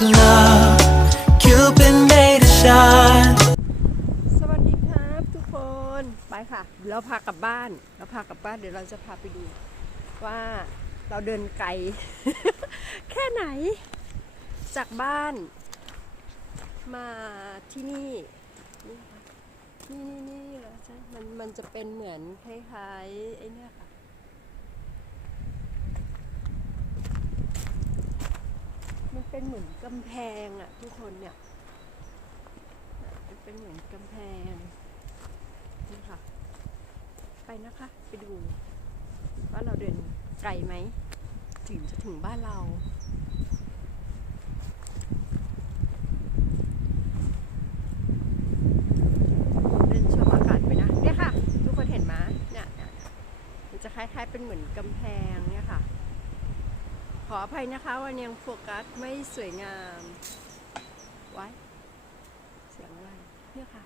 love Cupid made a shot สวัสดีครับทุกคน ไปค่ะ เราพากลับบ้าน เราพากลับบ้าน เดี๋ยวเราจะพาไปดู ว่าเราเดินไกล แค่ไหน จากบ้าน มาที่นี่นี่นี่นี่เหรอจ๊ะมันมันจะเป็นเหมือนคล้ายๆไอ้เนี่ยค่ะ มันเป็นเหมือนกำแพงอะทุกคนเนี่ยมันเป็นเหมือนกำแพงนี่ค่ะ ไปนะคะ ไปดู ว่าเราเดินไกลไหม ถึงจะถึงบ้านเราเดินชมอากาศไปนะเนี่ยค่ะทุกคนเห็นไหมเนี่ยมันจะคล้ายๆเป็นเหมือนกำแพงเนี่ยค่ะ ออภัยนะคะวันยังโฟกัสไม่สวยงามไว้เสียงอะไรเนี่ยค่ะ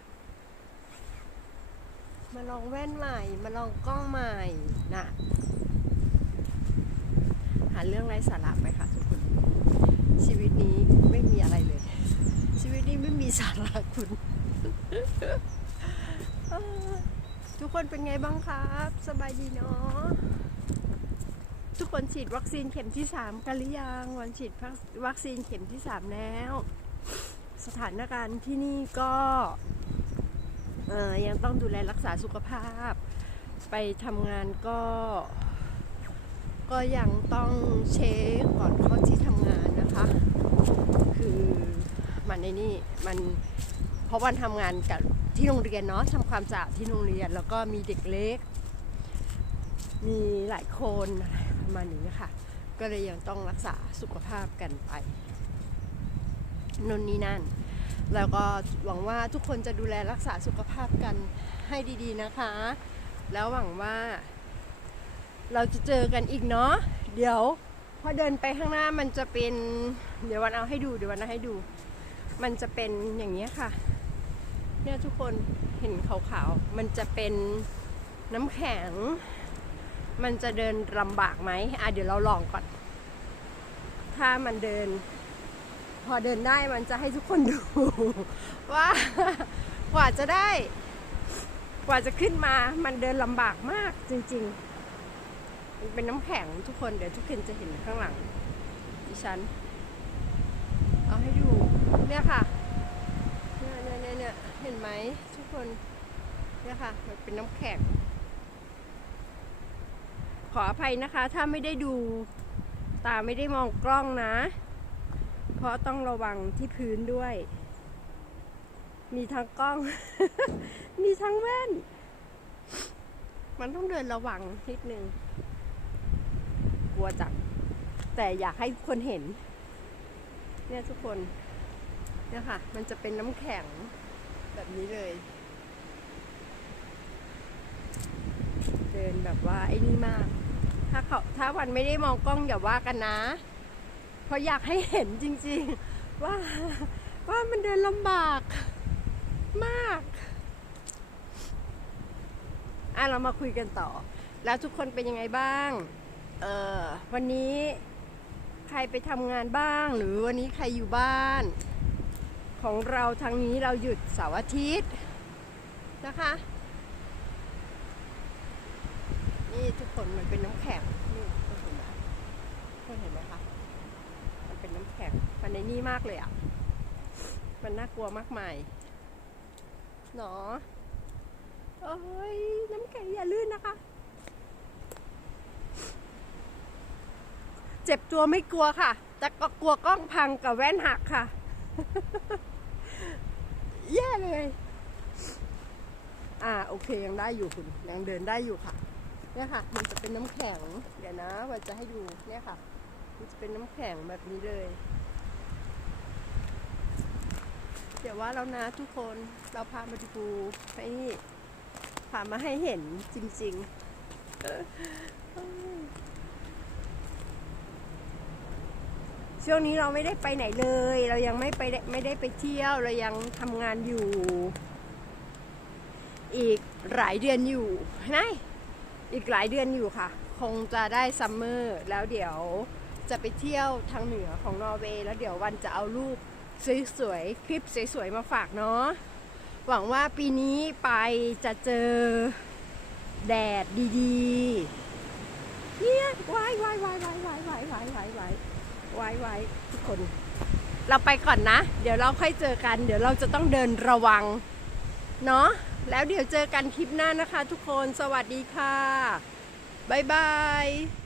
มาลองแว่นใหม่ มาลองกล้องใหม่นะหาเรื่องไร้สาระไปค่ะทุกคน ชีวิตนี้ไม่มีอะไรเลย ชีวิตนี้ไม่มีสาระคุณ ทุกคนเป็นไงบ้างครับ สบายดีเนาะ คนฉีดวัคซีนเข็มที่สามกันหรือยังวันฉีดวัคซีนเข็มที่สามแล้ว สถานการณ์ที่นี่ก็ยังต้องดูแลรักษาสุขภาพ ไปทำงานก็ ก็ยังต้องเช็คก่อนเข้าที่ทำงานนะคะ คือมันในนี่มันเพราะวันทำงานกับที่โรงเรียนเนาะทำความสะอาดที่โรงเรียน แล้วก็มีเด็กเล็ก มีหลายคน ประมาณนี้ค่ะ ก็เลยยังต้องรักษาสุขภาพกันไปนนนี่นั่น แล้วก็หวังว่าทุกคนจะดูแลรักษาสุขภาพกันให้ดีๆนะคะ แล้วหวังว่า เราจะเจอกันอีกเนาะเดี๋ยวพอเดินไปข้างหน้ามันจะเป็น เดี๋ยววันเอาให้ดูเดี๋ยววันเอาให้ดู มันจะเป็นอย่างนี้ค่ะ เนี่ยทุกคนเห็นขาวๆมันจะเป็นน้ำแข็ง มันจะเดินลำบากไหมอะเดี๋ยวเราลองก่อน ถ้ามันเดิน พอเดินได้มันจะให้ทุกคนดู ว่ากว่าจะได้ กว่าจะขึ้นมามันเดินลำบากมากจริง ๆ มันเป็นน้ำแข็งทุกคนเดี๋ยวทุกคนจะเห็นข้างหลังดิฉัน เอาให้ดูเนี่ยค่ะเนี่ยเนี่ยเนี่ยเห็นไหมทุกคนเนี่ยค่ะมันเป็นน้ำแข็ง ขออภัยนะคะ ถ้าไม่ได้ดูตาไม่ได้มองกล้องนะ เพราะต้องระวังที่พื้นด้วย มีทั้งกล้อง มีทั้งแว่น มันต้องเดินระวังนิดนึง กลัวจังแต่อยากให้คนเห็น เนี่ยทุกคน เนี่ยค่ะ มันจะเป็นน้ำแข็งแบบนี้เลย เดินแบบว่าไอ้นี่มาก ถ้าเขาถ้าวันไม่ได้มองกล้องอย่าว่ากันนะ เพราะอยากให้เห็นจริงๆ ว่าว่ามันเดินลำบากมากอะเรามาคุยกันต่อ แล้วทุกคนเป็นยังไงบ้าง เออวันนี้ใครไปทำงานบ้าง หรือวันนี้ใครอยู่บ้าน ของเราทางนี้เราหยุดเสาร์อาทิตย์นะคะ นี่ ทุกคนมันเป็นน้ำแข็งนี่ทุกคนเห็นไหมทุกคนเห็นไหมคะมันเป็นน้ำแข็งมันในนี่มากเลยอะมันน่ากลัวมากมายเนาะโอ้ยน้ำแข็งอย่าลื่นนะคะ เจ็บตัวไม่กลัวค่ะ แต่ก็กลัวกล้องพังกับแว่นหักค่ะแย่เลย อ่าโอเคยังได้อยู่คุณยังเดินได้อยู่ค่ะ เนี่ยค่ะ มันจะเป็นน้ำแข็ง เดี๋ยวนะว่าจะให้ดูเนี่ยค่ะ มันจะเป็นน้ำแข็งแบบนี้เลย เดี๋ยวว่าแล้วนะทุกคนเราพามาดูไอ้นี่พามาให้เห็นจริง ๆ ช่วงนี้เราไม่ได้ไปไหนเลย เรายังไม่ไปได้ไม่ได้ไปเที่ยวเรายังทำงานอยู่ อีกหลายเดือนอยู่นะ อีกหลายเดือนอยู่ค่ะ คงจะได้ซัมเมอร์แล้วเดี๋ยวจะไปเที่ยวทางเหนือของนอร์เวย์แล้วเดี๋ยววันจะเอารูปสวยๆ คลิปสวยๆ มาฝากเนาะ หวังว่าปีนี้ไปจะเจอแดดดีๆ เนี่ยวายวายวายวายวายวายวายวายวายวายวายทุกคน เราไปก่อนนะ เดี๋ยวเราค่อยเจอกัน เดี๋ยวเราจะต้องเดินระวัง เนาะแล้วเดี๋ยวเจอกันคลิปหน้านะคะทุกคนสวัสดีค่ะ บ๊ายบาย